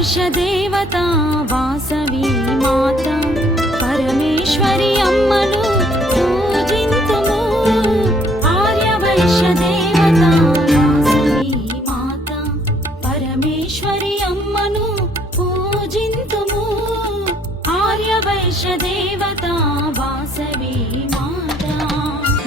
దేవతా వాసవి మాత పరమేశ్వరి అమ్మను పూజింతుము ఆర్యవైశ్య దేవతా వాసవి మాత పరమేశ్వరి అమ్మను పూజింతుము ఆర్యవైశ్య దేవతా వాసవి మాత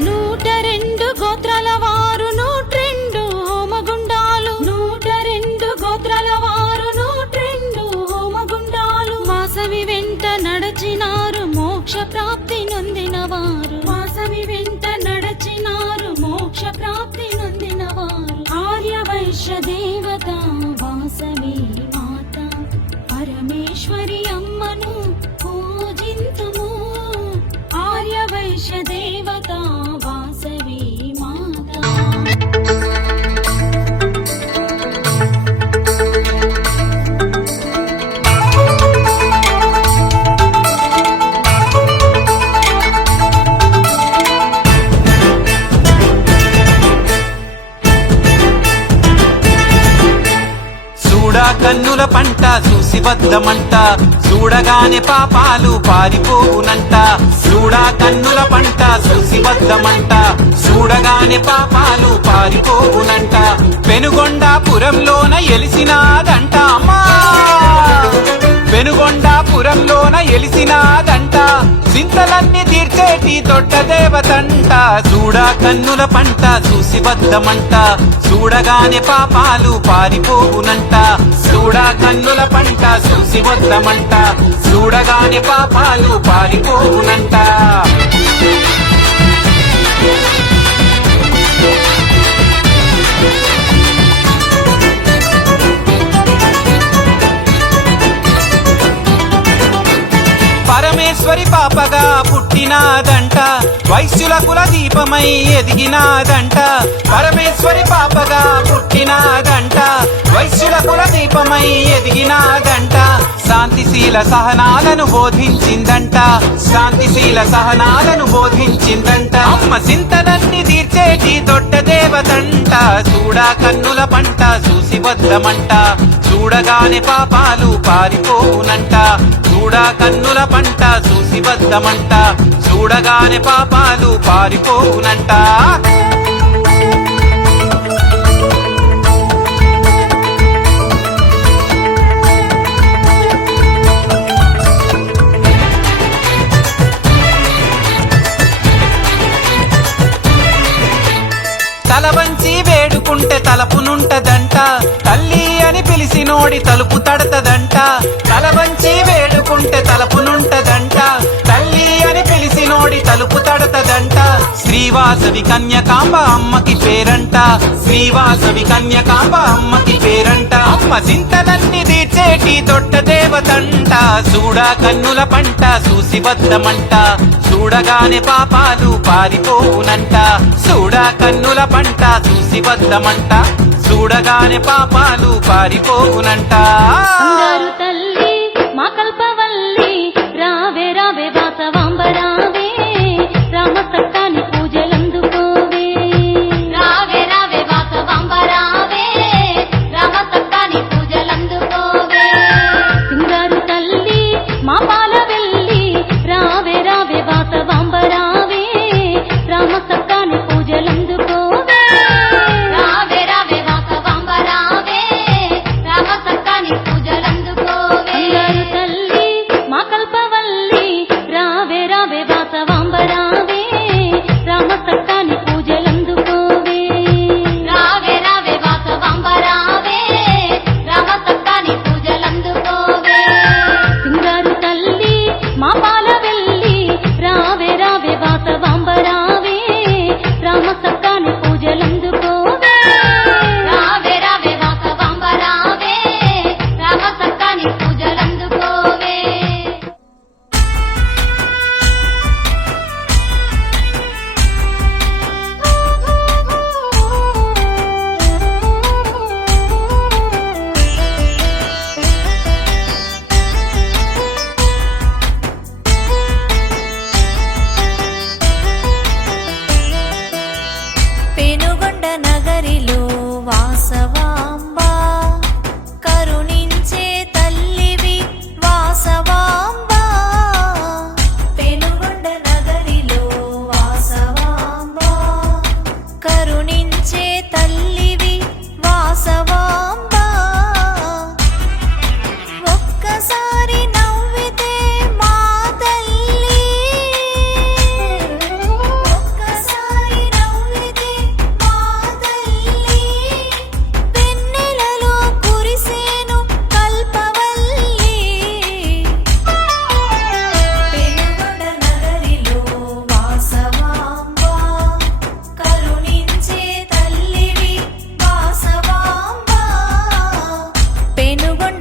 102 గోత్రాల వారు 102 హోమగుండాలు 102 గోత్రాల వారు 102 హోమగుండాలు వాసవి వెంట నడచినారు మోక్ష ప్రాప్తి నొందిన వారు వాసవి వెంట నడచినారు మోక్ష ప్రాప్తి నొందిన వారు ఆర్యవైశ్య దేవతా వాసవి మాత పరమేశ్వరి అమ్మను పూజింతుము ఆర్యవైశ్య దేవతా వాసవి మాత కన్నుల పంట చూసి వద్దమంట చూడగానే పాపాలు పారిపోవునంట చూడా కన్నుల పంట చూసి వద్దమంట చూడగానే పాపాలు పారిపోవునంట పెనుగొండాపురంలోన ఎలిసినాదంట అమ్మా పెనుగొండాపురంలోన ఎలిసినాదంట చింతలన్నీ తీర్చేటి దొడ్డ దేవతంట చూడా కన్నుల పంట చూసి వద్దమంట చూడగానే పాపాలు పారిపోవునంట చూడా కన్నుల పంట చూసి వద్దమంట చూడగానే పాపాలు పారిపోవునంట పరమేశ్వరి పాపగా పుట్టినాదంట వైశ్యుల కుల దీపమై ఎదిగినాదంట పరమేశ్వరి పాపగా పుట్టినాదంట వైశ్యుల కుల దీపమై ఎదిగినాదంట శాంతిశీల సహనాలను బోధించిందంట శాంతిశీల సహనాలను బోధించిందంట అమ్మ చింతనన్ని తీర్చేటి దొడ్డ దేవతంట చూడా కన్నుల పంట చూసి వద్దమంట చూడగానే పాపాలు పారిపోవునంట చూడా కన్నుల పంట చూసి వద్దమంట చూడగానే పాపాలు పారిపోవునంట తల వంచి వేడుకుంటే తలపునుంటదంట తల్లి అని పిలిసినోడి తలుపు తడతదంట తల వంచి వేడుకుంటే తలపునుంటదంట తల్లి అని పిలిసినోడి తలుపు తడతదంట శ్రీవాసవి కన్యకాంబ అమ్మకి పేరంట శ్రీవాసవి కన్యకాంబ అమ్మకి పేరంట అమ్మ చింతనన్ని తీర్చేటి దొడ్డ దేవతంట చూడా కన్నుల పంట చూసి వద్దమంట చూడగానే పాపాలు పారిపోవునంట చూడా కన్నుల పంట చూసి వద్దమంట చూడగానే పాపాలు పారిపోవునంట తల్లి మా కల్పవల్లి రావే రావే వాసవాంబ రావే రామ సట్టాని పూజలందుకోవే రావే రావే వాసవాంబ రావే రామ సట్టాని పూజలందుకోవే సింగారు తల్లి మా పాలవెల్లి రావే రావే వాసవాంబ రావే రామ సట్టాని పూజలందుకోవే రావే రావే వాసవాంబ రావే రామ సట్టాని పూజలందుకోవే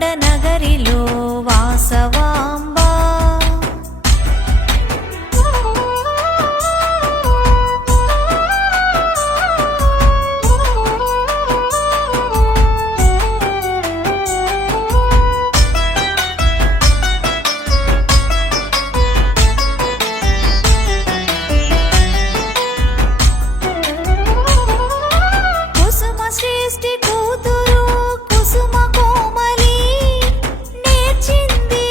కొండ నగరిలో వాసవాంబ కుసుమ శ్రేష్ఠి కూతురు కుసుమ కోమలి నేర్చింది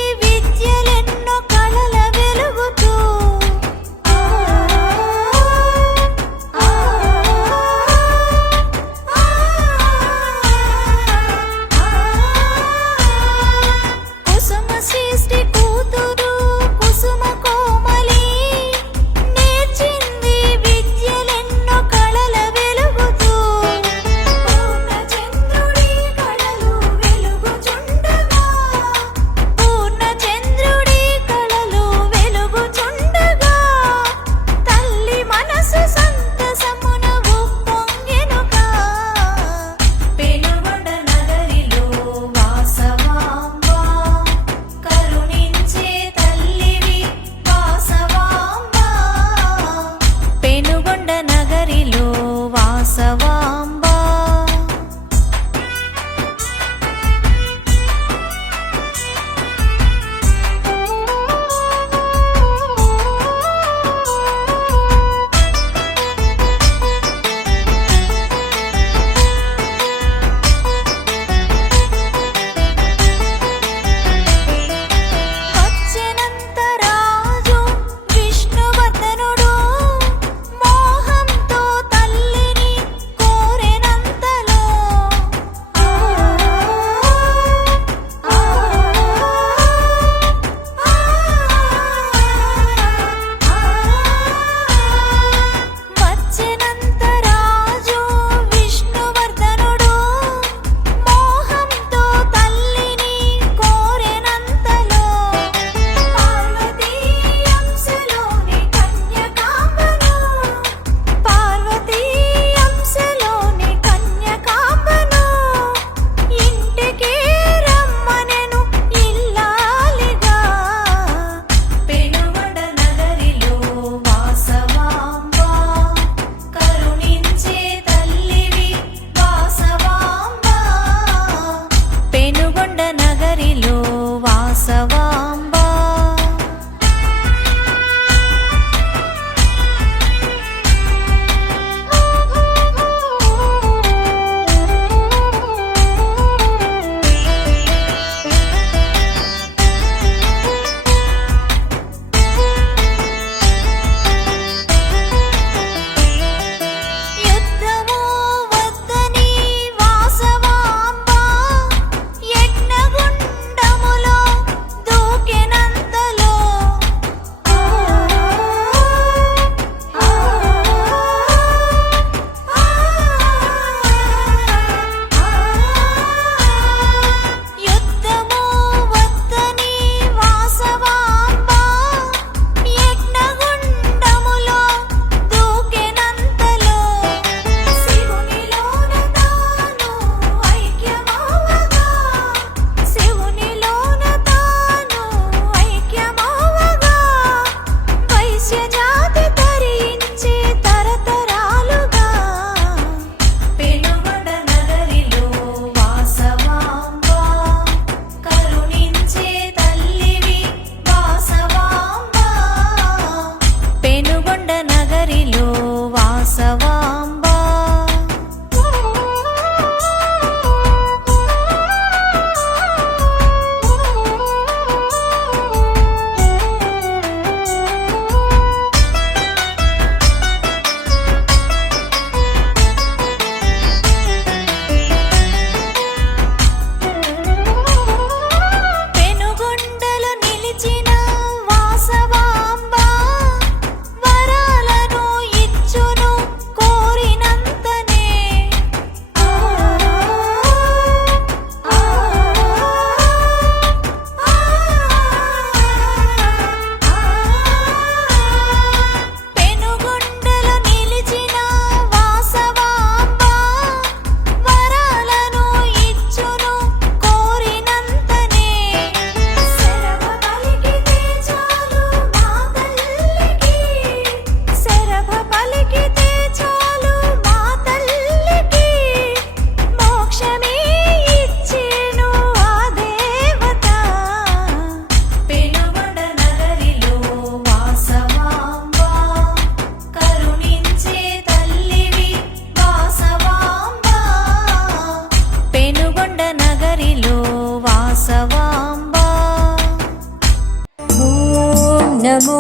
నమో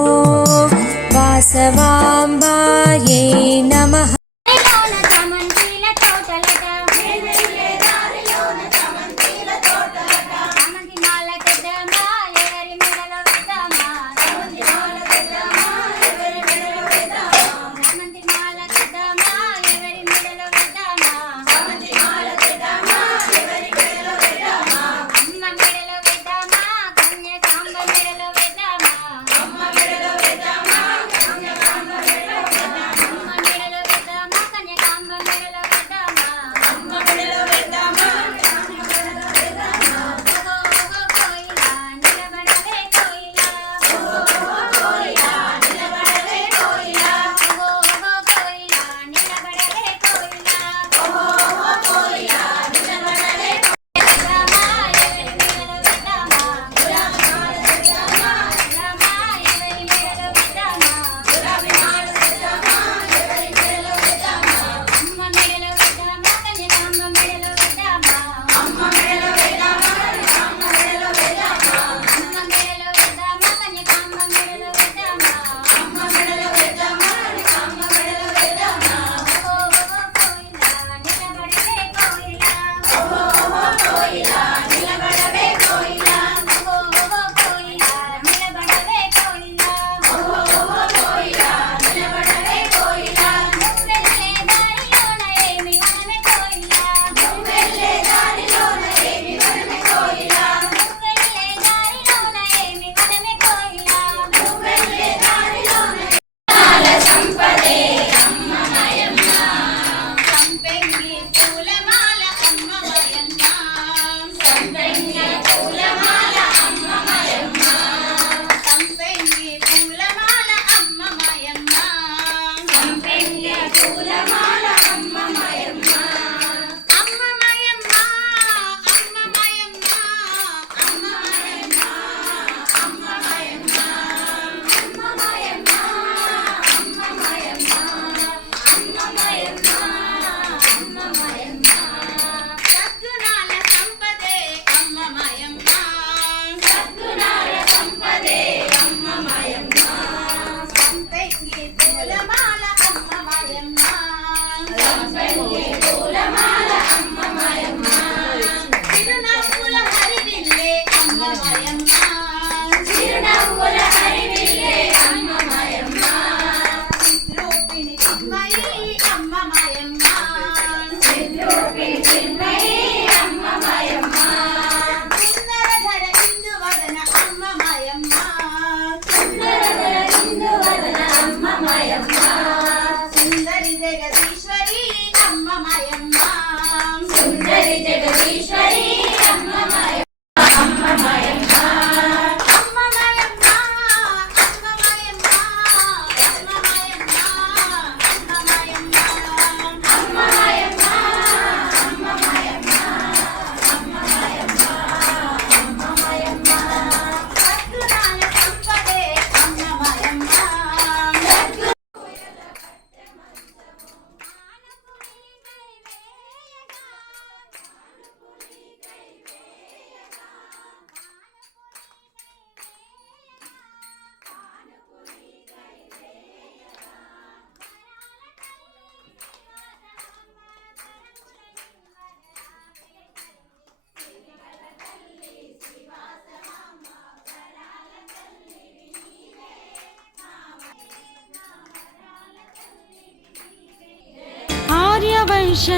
వాసవాంబాయే నమః.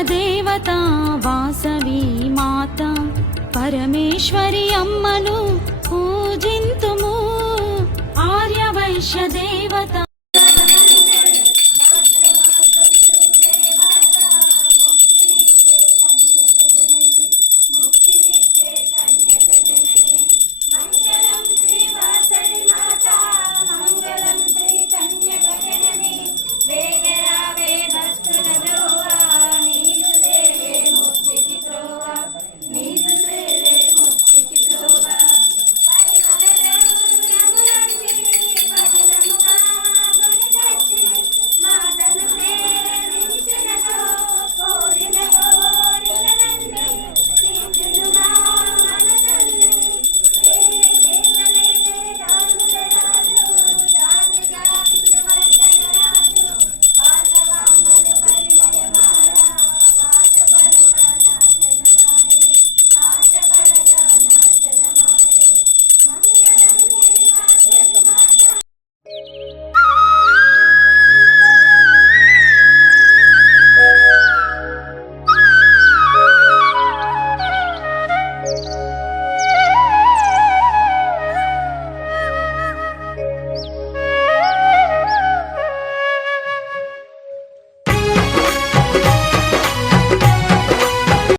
దేవతా వాసవి మాత పరమేశ్వరి అమ్మను పూజింతుము. ఆర్యవైశ్య దేవత